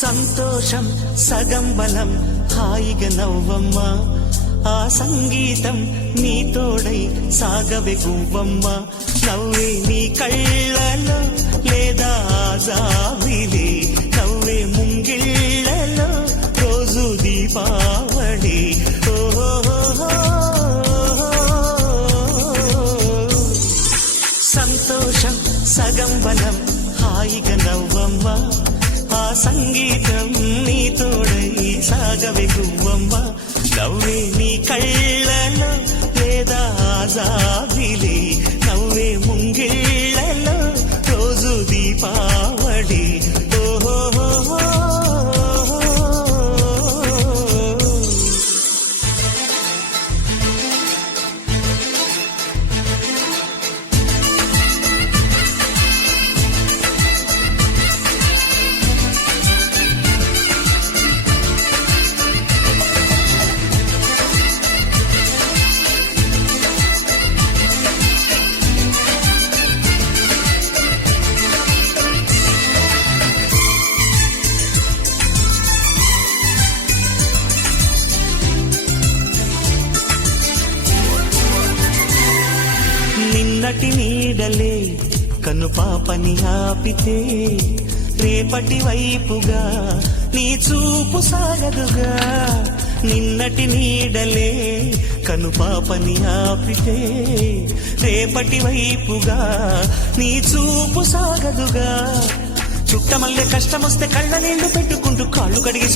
సంతోషం సగం బలం హాయిగా నవ్వమ్మ ఆ సంగీతం నీ తోడై సాగవే గువ్వమ్మ నవ్వే నీ కళ్ళలో లేదా జాబిలి నవ్వే ముంగిళ్ళలో రోజు దీపావళి సంతోషం సగం బలం హాయిగా నవ్వమ్మ ఆ సంగీతం నీ తోడై సాగవే గువ్వమ్మ నవ్వే నీ కళ్ళలో లేదా జాబిలి నవ్వే ముంగిళ్ళలో రోజు దీపావళి నిన్నటి నీడలే కను పాపని ఆపితే రేపటి వైపుగా నీ చూపు సాగదుగా నిన్నటి నీడలే కను పాపని ఆపితే రేపటి వైపుగా నీ చూపు సాగదుగా చుట్టమల్లే కష్టమొస్తే కళ్ళ నీళ్లు పెట్టుకుంటూ కాళ్ళు కడిగి